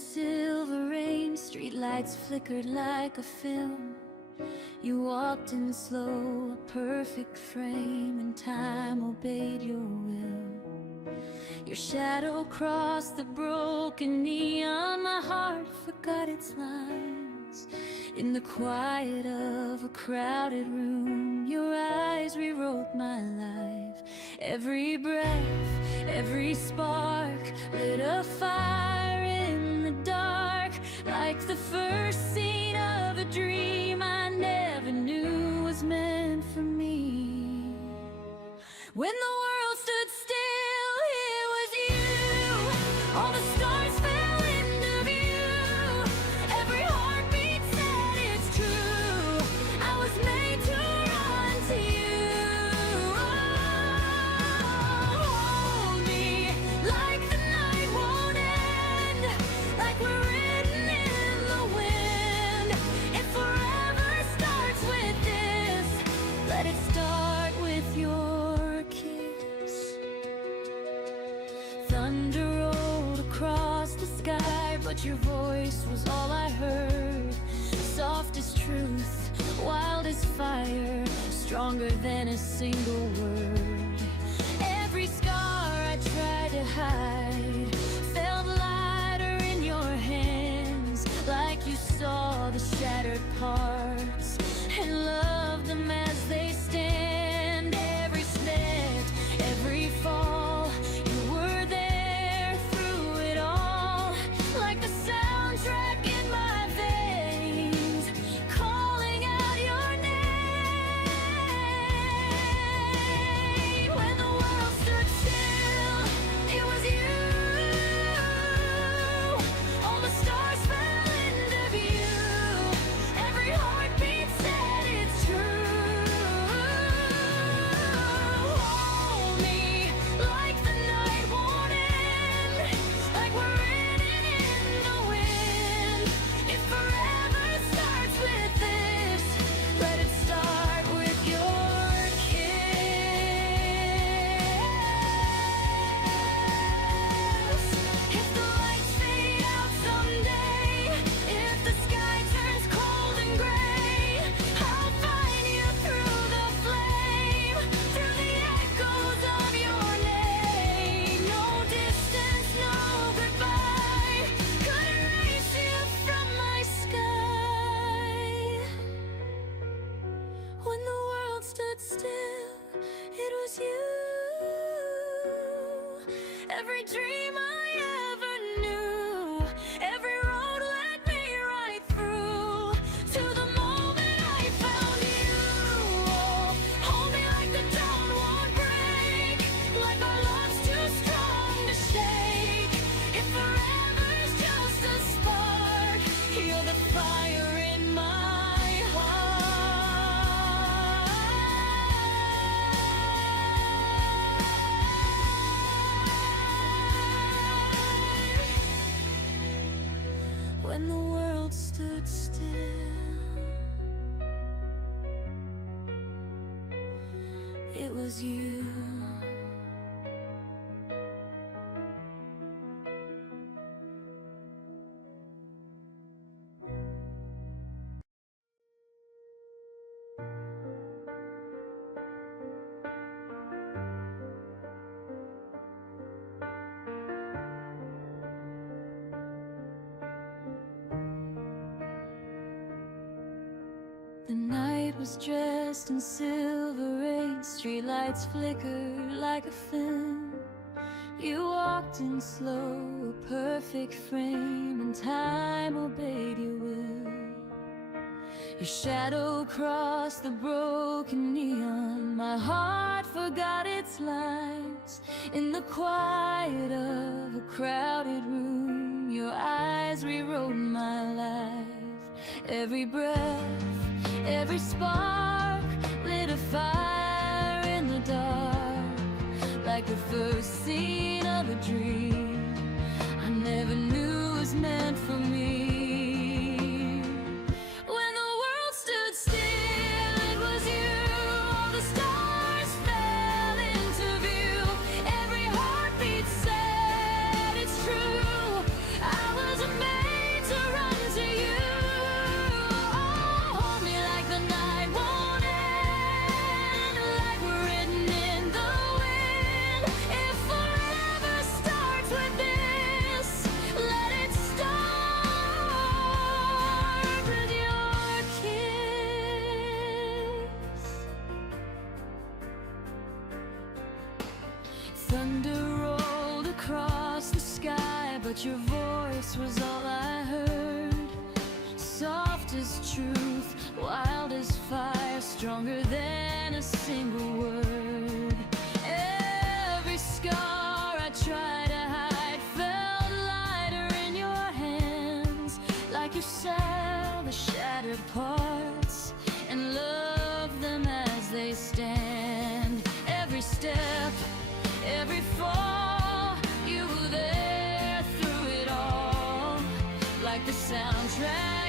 silver rain, streetlights flickered like a film. You walked in slow, a perfect frame, and time obeyed your will. Your shadow crossed the broken neon, my heart forgot its lines. In the quiet of a crowded room, your eyes rewrote my life. Every breath, every spark lit a fire in the dark, like the first scene of a dream I never knew was meant for me. When the world stood still, it was you. All the stars fell into view. Every heartbeat said it's true. I was made to run to you. Hold me like the night won't end, like we're written in the wind. If forever starts with this, let it start with your kiss. Thunder rolled across the sky, but your voice was all I heard. Soft as truth, wild as fire, stronger than a single word. Every scar I tried to hide felt lighter in your hands, like you saw the shattered parts and loved them as they stand. Every step, every fall, you were there through it all, like the soundtrack in my veins, calling out your name. When the world stood still, it was you. All the stars fell into view. Every heartbeat said it's true. Hold me like the night won't end, like we're written in the wind. If forever starts with this, let it start with your kiss. If the lights fade out someday, if the sky turns cold and gray, I'll find you through the flame, through the echoes of your name. No distance, no goodbye could erase you from my sky. When the world stood still, it was you. Every dream I ever knew, every road led me right through to the moment I found you. Oh, hold me like the dawn won't break, like our love's too strong to shake. If forever's just a spark, you're the fire in my heart. When the world stood still, it was you. The night was dressed in silver rain, streetlights flickered like a film. You walked in slow, a perfect frame, and time obeyed your will. Your shadow crossed the broken neon, my heart forgot its lines. In the quiet of a crowded room, your eyes rewrote my life. Every breath, every spark lit a fire in the dark, like the first scene of a dream I never knew was meant for me. When the world stood still, it was you. All the stars fell into view. Every heartbeat said it's true. I was a man. that your voice was all I heard. Soft as truth, wild as fire, stronger than a single word. Every scar I try to hide felt lighter in your hands, like you saw the shattered parts and love them as they stand. Every step, every fall, you were there through it all, like the soundtrack